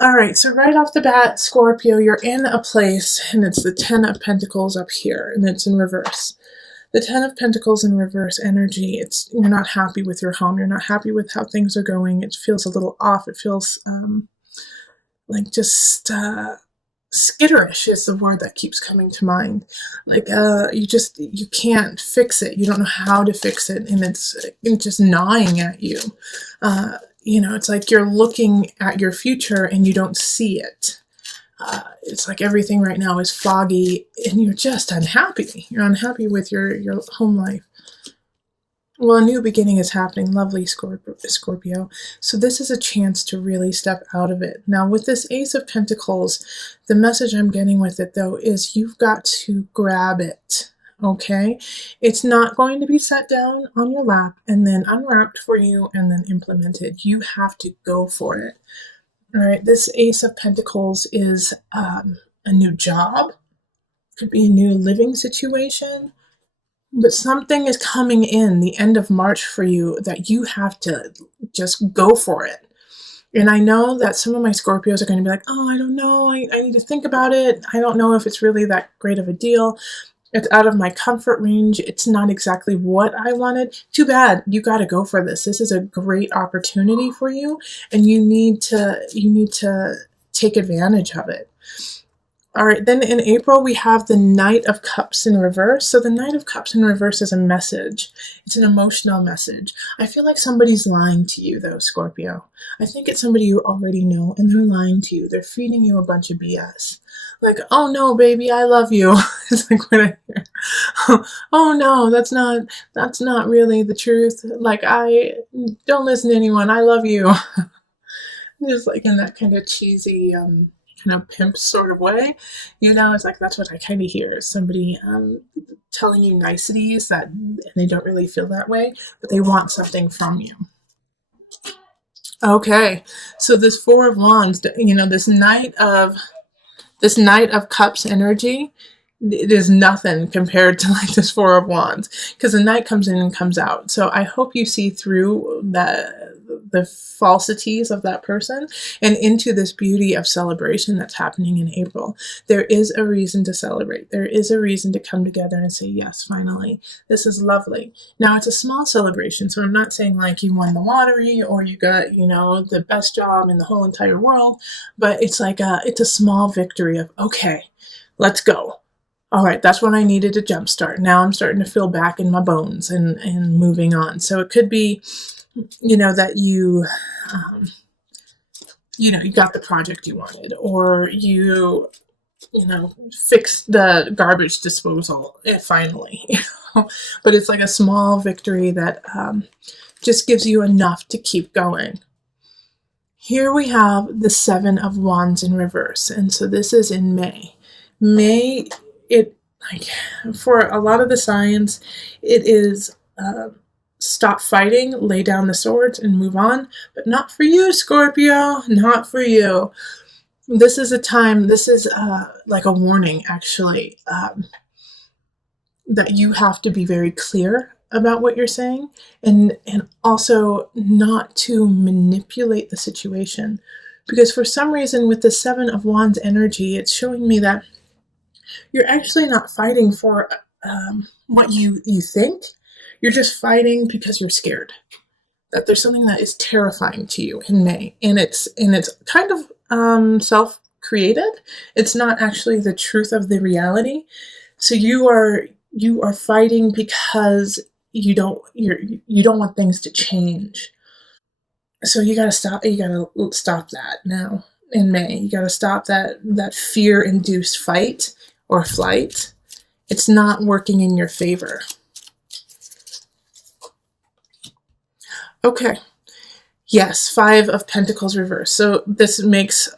All right, so right off the bat, Scorpio, you're in a place, and it's the Ten of Pentacles up here, and it's in reverse. The Ten of Pentacles in reverse energy, it's you're not happy with your home. You're not happy with how things are going. It feels a little off. It feels like just skitterish is the word that keeps coming to mind. Like you can't fix it. You don't know how to fix it, and it's just gnawing at you. It's like you're looking at your future and you don't see it. It's like everything right now is foggy and you're just unhappy. You're unhappy with your home life. Well, a new beginning is happening. Lovely Scorpio. So this is a chance to really step out of it. Now, with this Ace of Pentacles, the message I'm getting with it, though, is you've got to grab it. Okay? It's not going to be set down on your lap and then unwrapped for you and then implemented. You have to go for it. All right, this Ace of Pentacles is a new job. Could be a new living situation. But something is coming in the end of March for you that you have to just go for it. And I know that some of my Scorpios are going to be like, oh, I don't know. I need to think about it. I don't know if it's really that great of a deal. It's out of my comfort range. It's not exactly what I wanted. Too bad. You got to go for this. This is a great opportunity for you, and you need to take advantage of it. All right, then in April, we have the Knight of Cups in reverse. So the Knight of Cups in reverse is a message. It's an emotional message. I feel like somebody's lying to you, though, Scorpio. I think it's somebody you already know, and they're lying to you. They're feeding you a bunch of BS. Like, oh no, baby, I love you. It's like when I hear, oh no, that's not really the truth. Like, I don't listen to anyone. I love you. Just like in that kind of cheesy, kind of pimp sort of way, it's like that's what I kind of hear, somebody telling you niceties that and they don't really feel that way, but they want something from you. Okay, so this Four of Wands, this Knight of Cups energy, it is nothing compared to like this Four of Wands, because the Knight comes in and comes out. So I hope you see through the falsities of that person and into this beauty of celebration that's happening in April. There is a reason to celebrate. There is a reason to come together and say, yes, finally, this is lovely. Now, it's a small celebration, so I'm not saying like you won the lottery or you got, the best job in the whole entire world, but it's like it's a small victory of, okay, let's go. All right, that's what I needed to jumpstart. Now I'm starting to feel back in my bones and moving on. So it could be, that you got the project you wanted, or fixed the garbage disposal finally, but it's like a small victory that just gives you enough to keep going. Here we have the Seven of Wands in reverse, and so this is in May. For a lot of the signs, it is stop fighting, lay down the swords, and move on. But not for you, Scorpio. Not for you. This is a time, this is like a warning, actually, that you have to be very clear about what you're saying, and also not to manipulate the situation. Because for some reason, with the Seven of Wands energy, it's showing me that you're actually not fighting for what you think. You're just fighting because you're scared that there's something that is terrifying to you in May, and it's kind of self-created. It's not actually the truth of the reality. So you are fighting because you don't want things to change. So you gotta stop that now in May. You gotta stop that fear-induced fight or flight. It's not working in your favor. Okay. Yes, Five of Pentacles reverse. So this makes,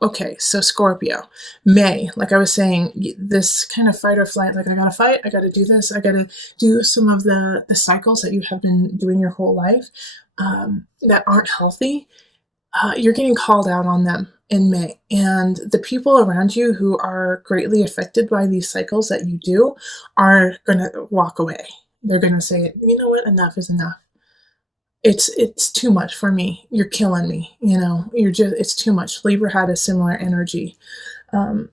okay, so Scorpio, May, like I was saying, this kind of fight or flight, like I gotta fight, I gotta do this, I gotta do some of the cycles that you have been doing your whole life that aren't healthy. You're getting called out on them in May. And the people around you who are greatly affected by these cycles that you do are going to walk away. They're going to say, you know what, enough is enough. it's too much for me. You're killing me. It's too much. Libra had a similar energy. Um,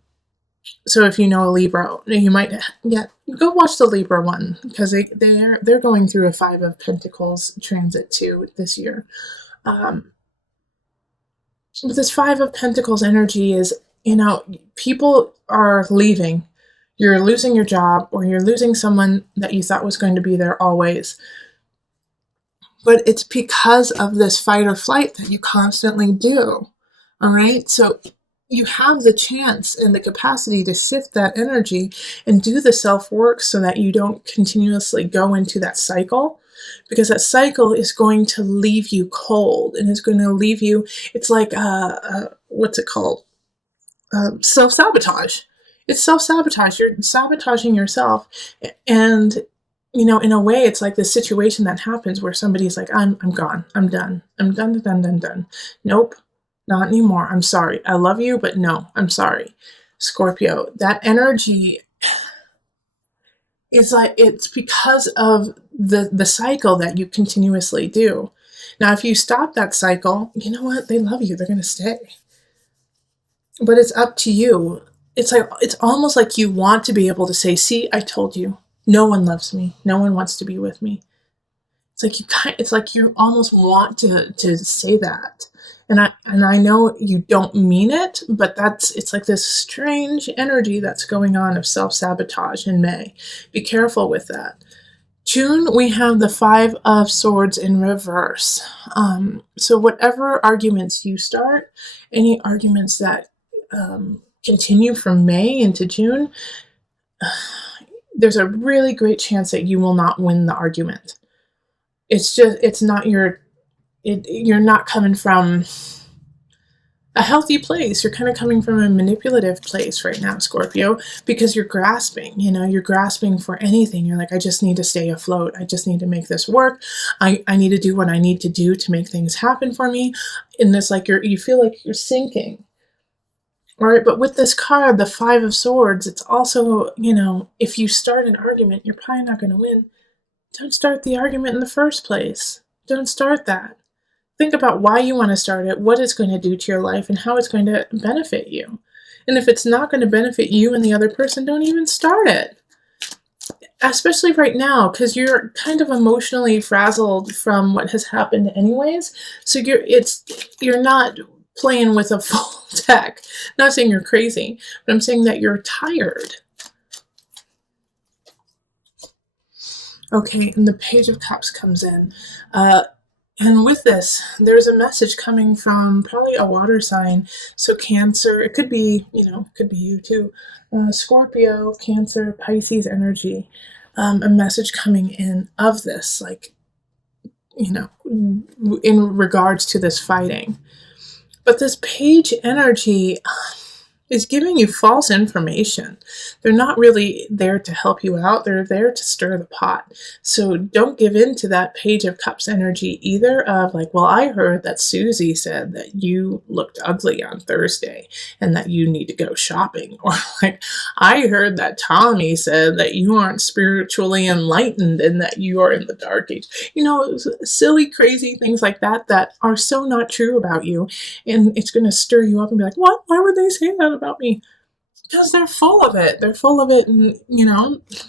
so if you know a Libra, you might go watch the Libra one, because they're going through a Five of Pentacles transit too this year. Um, but this Five of Pentacles energy is, people are leaving. You're losing your job, or you're losing someone that you thought was going to be there always. But it's because of this fight or flight that you constantly do. All right. So you have the chance and the capacity to shift that energy and do the self work so that you don't continuously go into that cycle, because that cycle is going to leave you cold, and it's going to leave you, it's like, what's it called? Self-sabotage. It's self-sabotage. You're sabotaging yourself. And, in a way, it's like this situation that happens where somebody's like, I'm gone. I'm done. I'm done, done, done, done. Nope, not anymore. I'm sorry. I love you, but no, I'm sorry. Scorpio, that energy is like, it's because of the cycle that you continuously do. Now, if you stop that cycle, you know what? They love you. They're going to stay. But it's up to you. It's almost like you want to be able to say, see, I told you. No one loves me. No one wants to be with me. It's like you almost want to say that. And I know you don't mean it, but it's like this strange energy that's going on of self-sabotage in May. Be careful with that. June, we have the Five of Swords in reverse. So whatever arguments you start, any arguments that continue from May into June, there's a really great chance that you will not win the argument. You're not coming from a healthy place. You're kind of coming from a manipulative place right now, Scorpio, because you're grasping, you're grasping for anything. You're like, I just need to stay afloat. I just need to make this work. I need to do what I need to do to make things happen for me. And this, like, you feel like you're sinking. All right, but with this card, the Five of Swords, it's also, if you start an argument, you're probably not going to win. Don't start the argument in the first place. Don't start that. Think about why you want to start it, what it's going to do to your life, and how it's going to benefit you. And if it's not going to benefit you and the other person, don't even start it. Especially right now, because you're kind of emotionally frazzled from what has happened anyways. So you're not playing with a full deck. Not saying you're crazy, but I'm saying that you're tired. Okay, and the Page of Cups comes in. And with this, there's a message coming from probably a water sign. So Cancer, it could be, could be you too. Scorpio, Cancer, Pisces energy. A message coming in of this, like, in regards to this fighting. But this page energy is giving you false information. They're not really there to help you out. They're there to stir the pot. So don't give in to that Page of Cups energy either of like, well, I heard that Susie said that you looked ugly on Thursday and that you need to go shopping. Or like, I heard that Tommy said that you aren't spiritually enlightened and that you are in the dark age. Silly, crazy things like that are so not true about you. And it's going to stir you up and be like, what? Why would they say that about me? Because they're full of it. They're full of it, and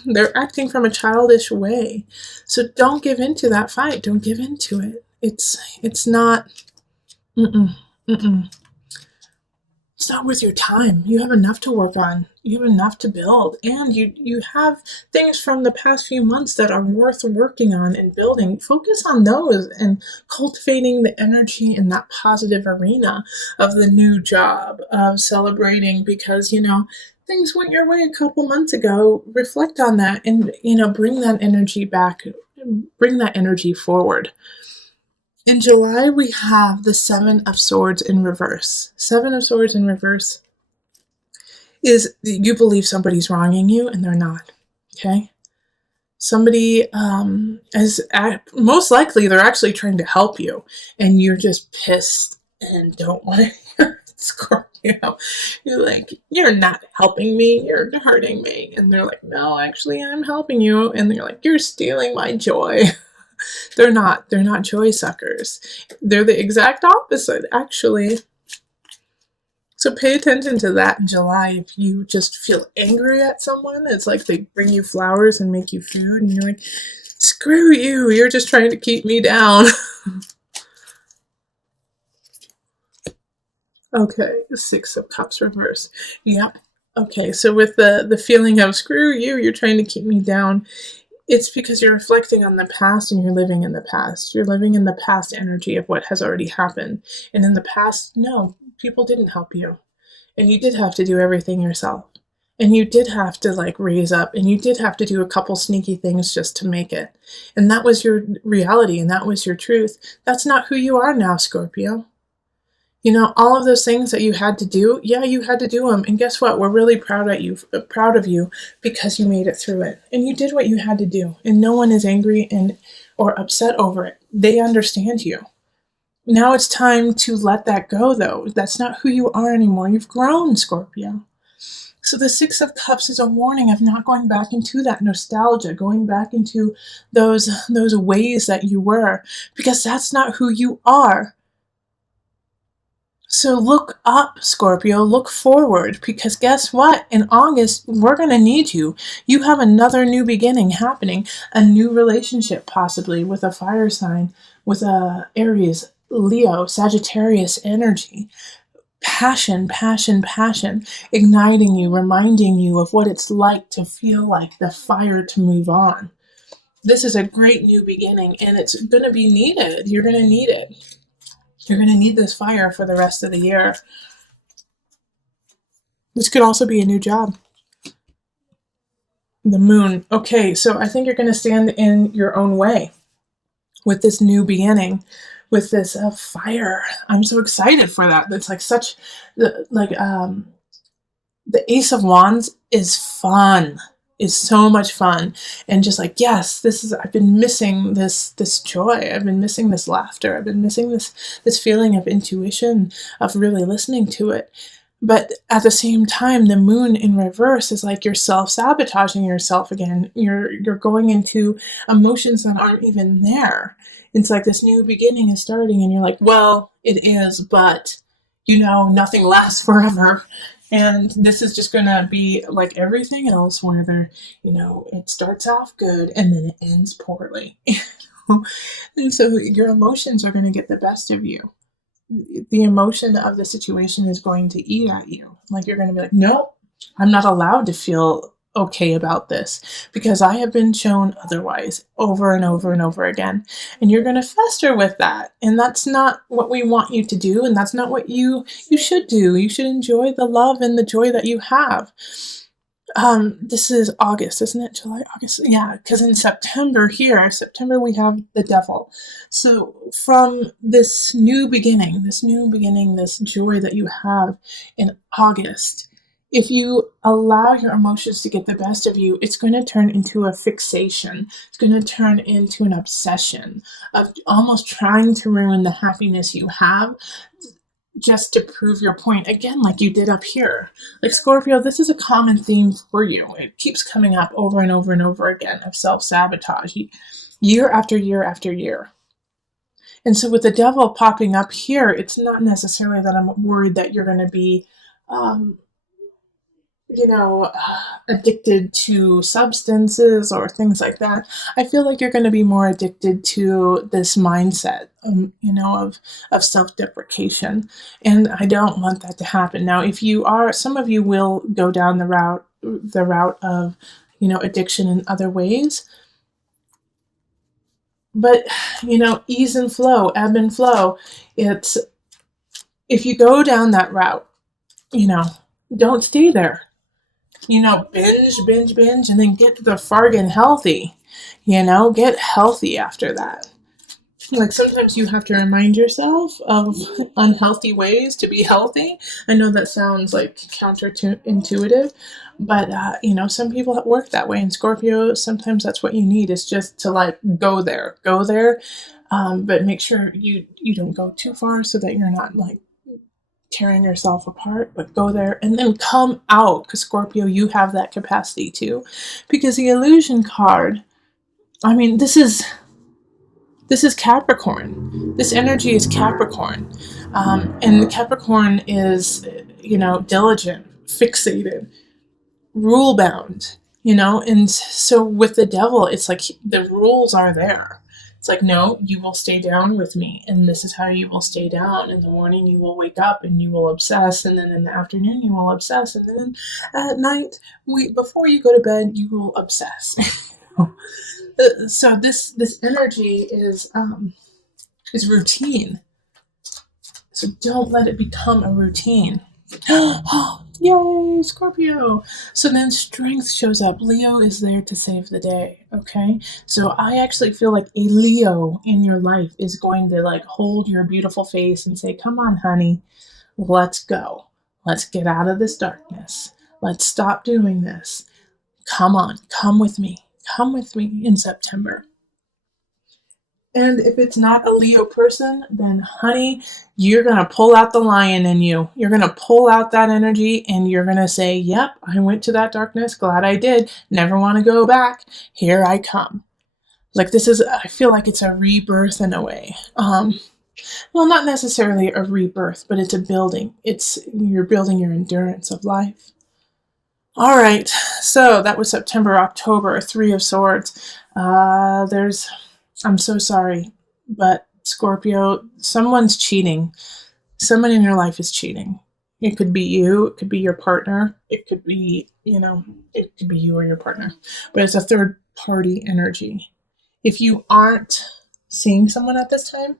they're acting from a childish way. So don't give into that fight. Don't give into it. It's not. It's not worth your time. You have enough to work on. You have enough to build, and you have things from the past few months that are worth working on and building. Focus on those and cultivating the energy in that positive arena of the new job, of celebrating because, things went your way a couple months ago. Reflect on that and, bring that energy back, bring that energy forward. In July, we have the Seven of Swords in reverse. Seven of Swords in reverse is you believe somebody's wronging you and they're not, okay? Somebody most likely they're actually trying to help you and you're just pissed and don't want to hear it, Scorpio. You're like, you're not helping me, you're hurting me. And they're like, no, actually I'm helping you. And they're like, you're stealing my joy. They're not. They're not joy suckers. They're the exact opposite, actually. So pay attention to that in July. If you just feel angry at someone, it's like they bring you flowers and make you food, and you're like, screw you, you're just trying to keep me down. Okay, the Six of Cups reverse. Yep. Okay, so with the feeling of screw you, you're trying to keep me down, it's because you're reflecting on the past and you're living in the past. You're living in the past energy of what has already happened. And in the past, no, people didn't help you. And you did have to do everything yourself. And you did have to like raise up, and you did have to do a couple sneaky things just to make it. And that was your reality, and that was your truth. That's not who you are now, Scorpio. You know, all of those things that you had to do, yeah, you had to do them. And guess what? We're really proud of you because you made it through it. And you did what you had to do. And no one is angry and or upset over it. They understand you. Now it's time to let that go, though. That's not who you are anymore. You've grown, Scorpio. So the Six of Cups is a warning of not going back into that nostalgia, going back into those ways that you were, because that's not who you are. So look up, Scorpio, look forward, because guess what? In August, we're going to need you. You have another new beginning happening, a new relationship possibly with a fire sign, with a Aries, Leo, Sagittarius energy. Passion, passion, passion, igniting you, reminding you of what it's like to feel like the fire to move on. This is a great new beginning, and it's going to be needed. You're going to need it. You're going to need this fire for the rest of the year. This could also be a new job. The moon. Okay, so I think you're going to stand in your own way with this new beginning, with this fire. I'm so excited for that. It's like such, the Ace of Wands is fun. Is so much fun, and just like, yes, I've been missing this joy. I've been missing this laughter. I've been missing this feeling of intuition, of really listening to it. But at the same time, the moon in reverse is like you're self-sabotaging yourself again. You're going into emotions that aren't even there. It's like this new beginning is starting, and you're like, well, it is, but nothing lasts forever. And this is just going to be like everything else, where it starts off good and then it ends poorly. And so your emotions are going to get the best of you. The emotion of the situation is going to eat at you. Like you're going to be like, nope, I'm not allowed to feel okay about this because I have been shown otherwise over and over and over again. And you're going to fester with that. And that's not what we want you to do. And that's not what you should do. You should enjoy the love and the joy that you have. This is August, isn't it? July, August. Yeah, because in September we have the devil. So from this new beginning, this joy that you have in August, if you allow your emotions to get the best of you, it's going to turn into a fixation. It's going to turn into an obsession of almost trying to ruin the happiness you have just to prove your point. Again, like you did up here. Like Scorpio, this is a common theme for you. It keeps coming up over and over and over again of self-sabotage, year after year after year. And so with the devil popping up here, it's not necessarily that I'm worried that you're going to be addicted to substances or things like that. I feel like you're going to be more addicted to this mindset, of self-deprecation. And I don't want that to happen. Now, if you are, some of you will go down the route of, addiction in other ways. But, ease and flow, ebb and flow. It's, if you go down that route, don't stay there. Binge, and then get the fargan healthy. Get healthy after that. Like sometimes you have to remind yourself of unhealthy ways to be healthy. I know that sounds like counterintuitive, but some people work that way. And Scorpio, sometimes that's what you need, is just to like go there, but make sure you don't go too far so that you're not like tearing yourself apart, but go there and then come out, because Scorpio, you have that capacity too. Because the illusion card, I mean, this is This is Capricorn. This energy is Capricorn. And Capricorn is, diligent, fixated, rule bound, and so with the devil, it's like the rules are there. It's like, no, you will stay down with me, and this is how you will stay down. In the morning you will wake up and you will obsess, and then in the afternoon you will obsess, and then at night, before you go to bed, you will obsess. So this energy is routine. So don't let it become a routine. Yay, Scorpio. So then strength shows up. Leo is there to save the day. Okay. So I actually feel like a Leo in your life is going to like hold your beautiful face and say, come on, honey, let's go. Let's get out of this darkness. Let's stop doing this. Come on, come with me. Come with me in September. And if it's not a Leo person, then honey, you're going to pull out the lion in you. You're going to pull out that energy and you're going to say, yep, I went to that darkness. Glad I did. Never want to go back. Here I come. Like I feel like it's a rebirth in a way. Well, not necessarily a rebirth, but it's a building. You're building your endurance of life. All right. So that was September, October, Three of Swords. I'm so sorry, but Scorpio, someone's cheating. Someone in your life is cheating. It could be you. It could be your partner. It could be, it could be you or your partner. But it's a third party energy. If you aren't seeing someone at this time,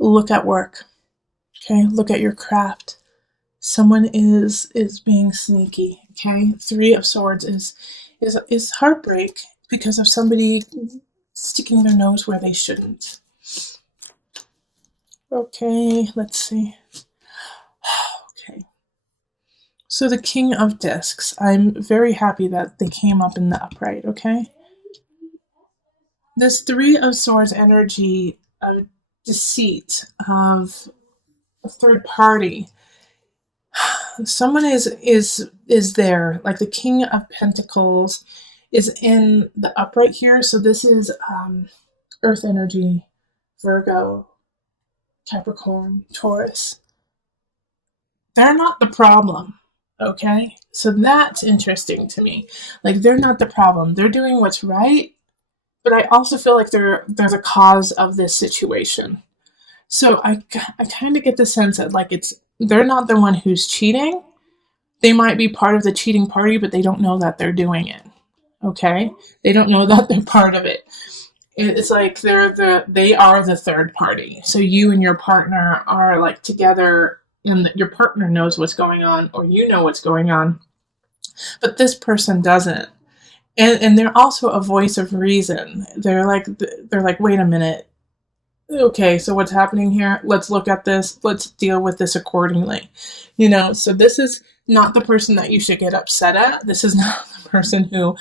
look at work. Okay? Look at your craft. Someone is being sneaky. Okay? Three of Swords is heartbreak because of somebody sticking their nose where they shouldn't. Okay, let's see. Okay. So the King of Discs. I'm very happy that they came up in the upright, okay? This Three of Swords energy of deceit, of a third party. Someone is there, like the King of Pentacles is in the upright here. So this is Earth energy, Virgo, Capricorn, Taurus. They're not the problem, okay? So that's interesting to me. Like, they're not the problem. They're doing what's right, but I also feel like they're the cause of this situation. So I kind of get the sense that like they're not the one who's cheating. They might be part of the cheating party, but they don't know that they're doing it. Okay? They don't know that they're part of it. It's like they are the third party. So you and your partner are like together, and your partner knows what's going on, or you know what's going on, but this person doesn't. And they're also a voice of reason. They're like, wait a minute. Okay, so what's happening here? Let's look at this. Let's deal with this accordingly. So this is not the person that you should get upset at. This is not the person who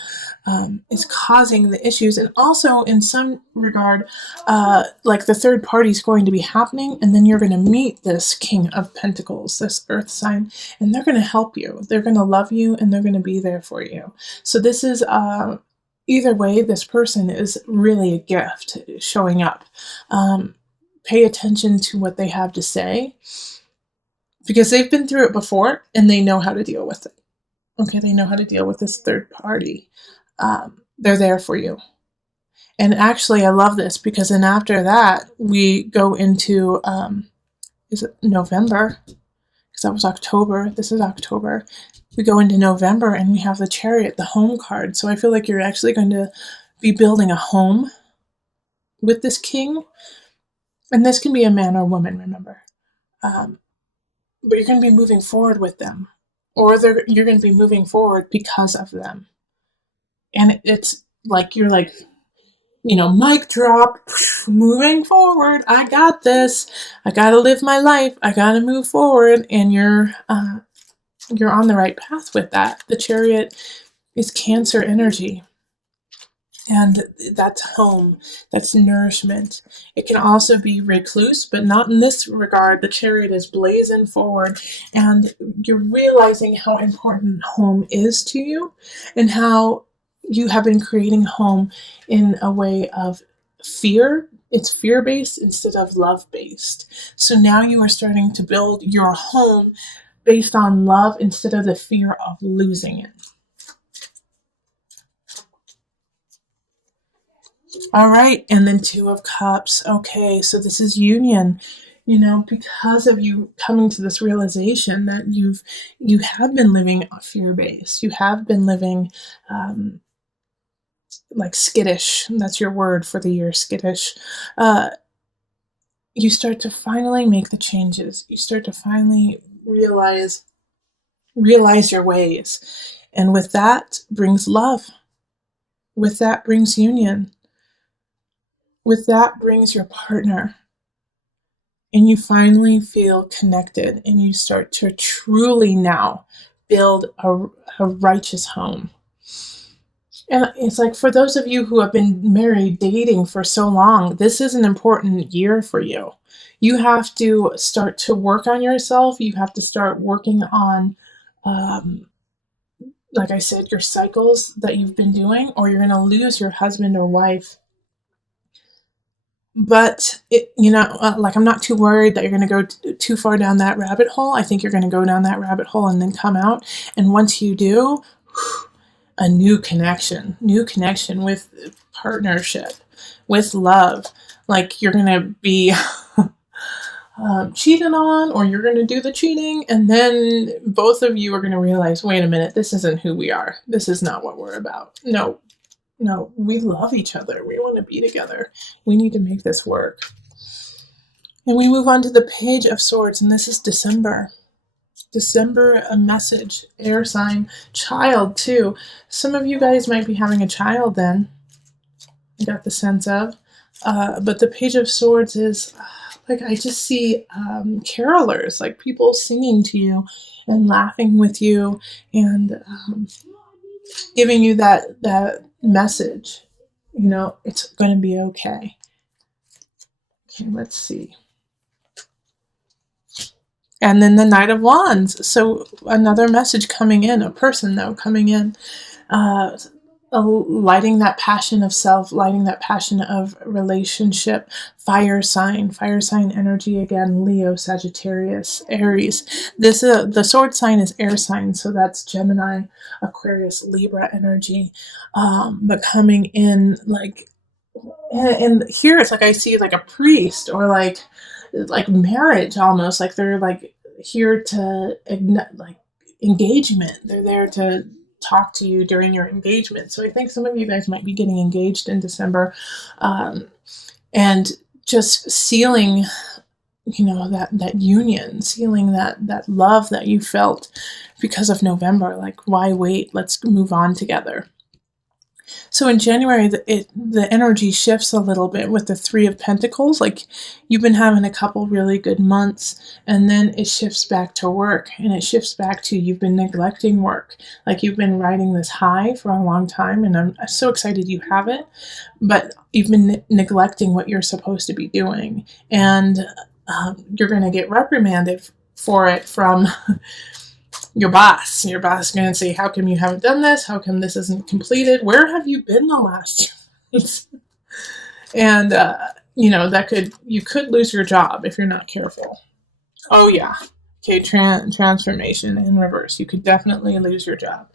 is causing the issues. And also, in some regard, like the third party is going to be happening, and then you're going to meet this King of Pentacles, this Earth sign, and they're going to help you. They're going to love you, and they're going to be there for you. So this is either way, this person is really a gift showing up. Pay attention to what they have to say, because they've been through it before and they know how to deal with it. Okay, they know how to deal with this third party. They're there for you. And actually, I love this because then after that, we go into, is it November? Because that was October. This is October. We go into November and we have the Chariot, the home card. So I feel like you're actually going to be building a home with this king. And this can be a man or woman, remember. But you're going to be moving forward with them. Or you're going to be moving forward because of them. And it's like, you're like, mic drop, moving forward. I got this. I got to live my life. I got to move forward. And you're on the right path with that. The Chariot is Cancer energy. And that's home, that's nourishment. It can also be recluse, but not in this regard. The Chariot is blazing forward, and you're realizing how important home is to you, and how you have been creating home in a way of fear, It's fear-based instead of love-based. So now you are starting to build your home based on love instead of the fear of losing it. All right, and then Two of Cups. Okay, so this is union. Because of you coming to this realization that you have been living fear-based. You have been living like skittish. That's your word for the year, skittish. You start to finally make the changes. You start to finally realize your ways. And with that brings love. With that brings union. With that brings your partner. And you finally feel connected, and you start to truly now build a righteous home. And it's like, for those of you who have been married, dating for so long, this is an important year for you. You have to start to work on yourself. You have to start working on, like I said, your cycles that you've been doing, or you're going to lose your husband or wife. But, like, I'm not too worried that you're going to go too far down that rabbit hole. I think you're going to go down that rabbit hole and then come out. And once you do, a new connection with partnership, with love. Like, you're going to be cheated on, or you're going to do the cheating, and then both of you are going to realize, wait a minute, this isn't who we are. This is not what we're about. No, we love each other. We want to be together. We need to make this work. And we move on to the Page of Swords, and this is December. December, a message, air sign, child too. Some of you guys might be having a child then. I got the sense of. But the Page of Swords is, like, I just see carolers, like people singing to you and laughing with you and giving you that message. It's going to be okay. Okay, let's see. And then the Knight of Wands. So another message coming in, a person though coming in, lighting that passion of self, lighting that passion of relationship. Fire sign energy again. Leo, Sagittarius, Aries. This the sword sign is air sign, so that's Gemini, Aquarius, Libra energy. But coming in like, and here it's like I see like a priest, or like marriage almost, like they're like here to ignite, like engagement. They're there to talk to you during your engagement. So I think some of you guys might be getting engaged in December, and just sealing, that union, sealing that love that you felt because of November. Like, why wait? Let's move on together. So in January, the energy shifts a little bit with the Three of Pentacles. Like, you've been having a couple really good months, and then it shifts back to work, and it shifts back to you've been neglecting work. Like, you've been riding this high for a long time, and I'm so excited you have it, but you've been neglecting what you're supposed to be doing, and you're going to get reprimanded for it from your boss. Your boss is going to say, how come you haven't done this? How come this isn't completed? Where have you been the last years? And, you could lose your job if you're not careful. Oh yeah. Okay, transformation in reverse. You could definitely lose your job.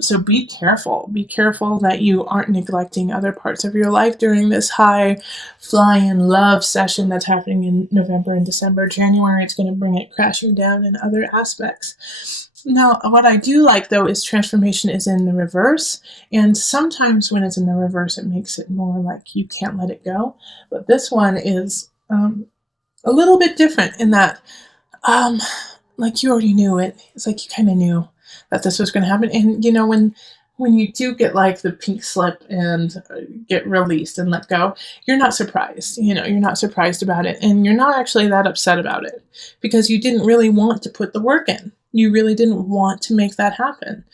So be careful. Be careful that you aren't neglecting other parts of your life during this high flying love session that's happening in November and December. January, it's going to bring it crashing down in other aspects. Now, what I do like, though, is transformation is in the reverse. And sometimes when it's in the reverse, it makes it more like you can't let it go. But this one is a little bit different in that, like, you already knew it. It's like you kind of knew that this was going to happen. And, when you do get like the pink slip and get released and let go, you're not surprised. You're not surprised about it. And you're not actually that upset about it because you didn't really want to put the work in. You really didn't want to make that happen.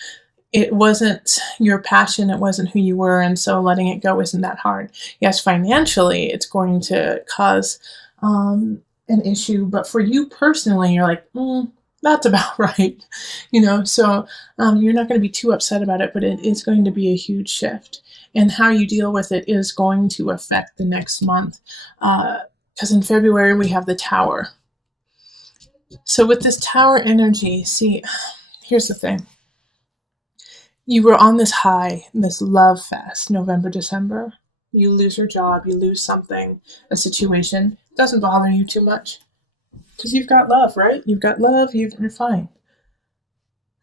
It wasn't your passion. It wasn't who you were. And so letting it go isn't that hard. Yes, financially, it's going to cause an issue. But for you personally, you're like, that's about right, so you're not going to be too upset about it, but it is going to be a huge shift. And how you deal with it is going to affect the next month. Because in February, we have the Tower. So with this Tower energy, see, here's the thing. You were on this high, this love fest, November, December. You lose your job, you lose something, a situation. It doesn't bother you too much. Because you've got love, right? You've got love, you're fine.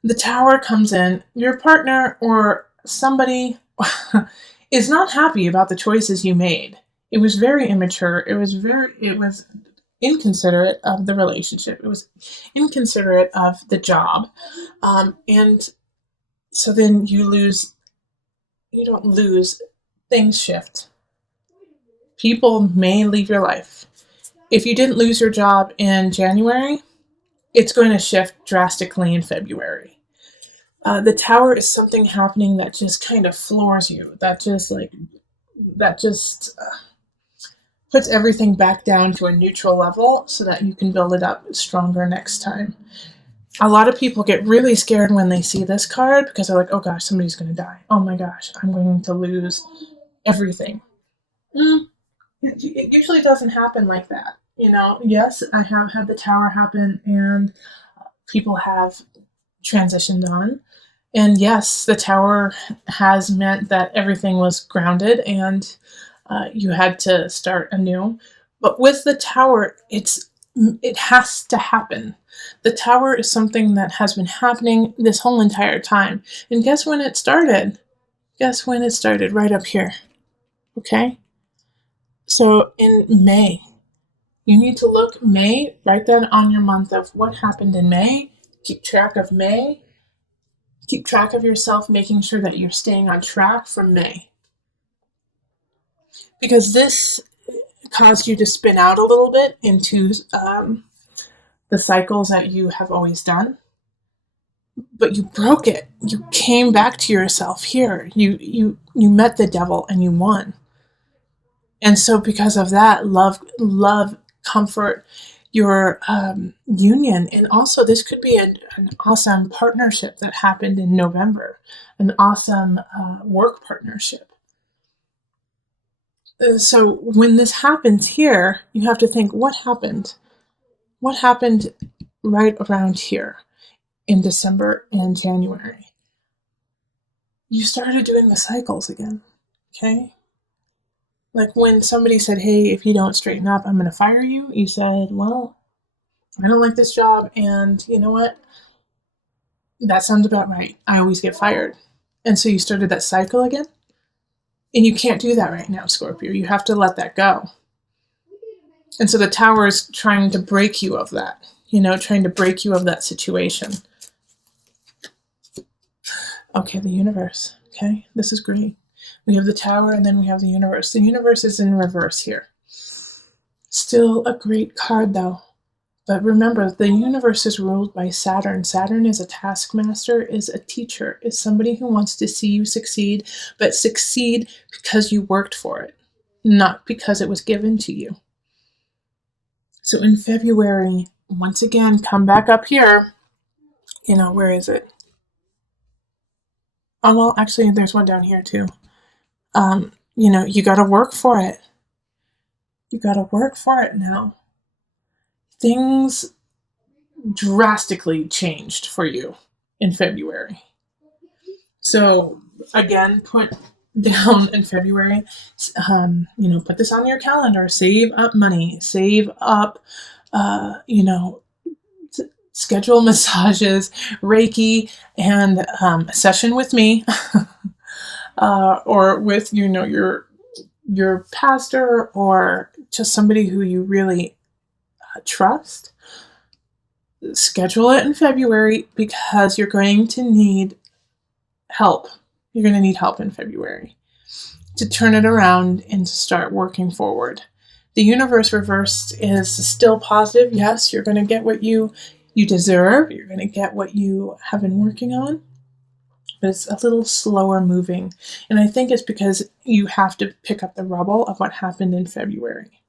The Tower comes in, your partner or somebody is not happy about the choices you made. It was very immature. It was inconsiderate of the relationship. It was inconsiderate of the job. And so then you don't lose, things shift. People may leave your life. If you didn't lose your job in January, it's going to shift drastically in February. The Tower is something happening that just kind of floors you. That just puts everything back down to a neutral level so that you can build it up stronger next time. A lot of people get really scared when they see this card because they're like, oh gosh, somebody's going to die. Oh my gosh, I'm going to lose everything. It usually doesn't happen like that. Yes, I have had the Tower happen and people have transitioned on. And yes, the Tower has meant that everything was grounded and you had to start anew. But with the Tower, it has to happen. The Tower is something that has been happening this whole entire time. And guess when it started? Guess when it started? Right up here. Okay? So in May, you need to look May, write that on your month of what happened in May. Keep track of May. Keep track of yourself, making sure that you're staying on track from May. Because this caused you to spin out a little bit into the cycles that you have always done. But you broke it. You came back to yourself here. You met the devil and you won. And so because of that, love, comfort, your union. And also this could be an awesome partnership that happened in November, an awesome work partnership. So when this happens here, you have to think, what happened? What happened right around here in December and January? You started doing the cycles again, okay? Like when somebody said, hey, if you don't straighten up, I'm going to fire you. You said, well, I don't like this job. And you know what? That sounds about right. I always get fired. And so you started that cycle again. And you can't do that right now, Scorpio. You have to let that go. And so the Tower is trying to break you of that, trying to break you of that situation. Okay, the universe. Okay, this is great. We have the Tower and then we have the universe. The universe is in reverse here. Still a great card though. But remember, the universe is ruled by Saturn. Saturn is a taskmaster, is a teacher, is somebody who wants to see you succeed, but succeed because you worked for it, not because it was given to you. So in February, once again, come back up here. Where is it? Oh, well, actually, there's one down here too. You got to work for it. You got to work for it now. Things drastically changed for you in February. So again, put down in February, put this on your calendar, save up money, save up, schedule massages, Reiki, and a session with me, or with, your pastor or just somebody who you really trust. Schedule it in February because you're going to need help. You're going to need help in February to turn it around and to start working forward. The universe reversed is still positive. Yes, you're going to get what you deserve. You're going to get what you have been working on. But it's a little slower moving. And I think it's because you have to pick up the rubble of what happened in February.